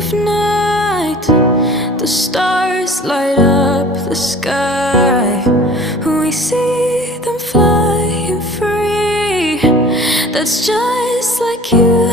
of night, the stars light up the sky. We see them flying free. That's just like you.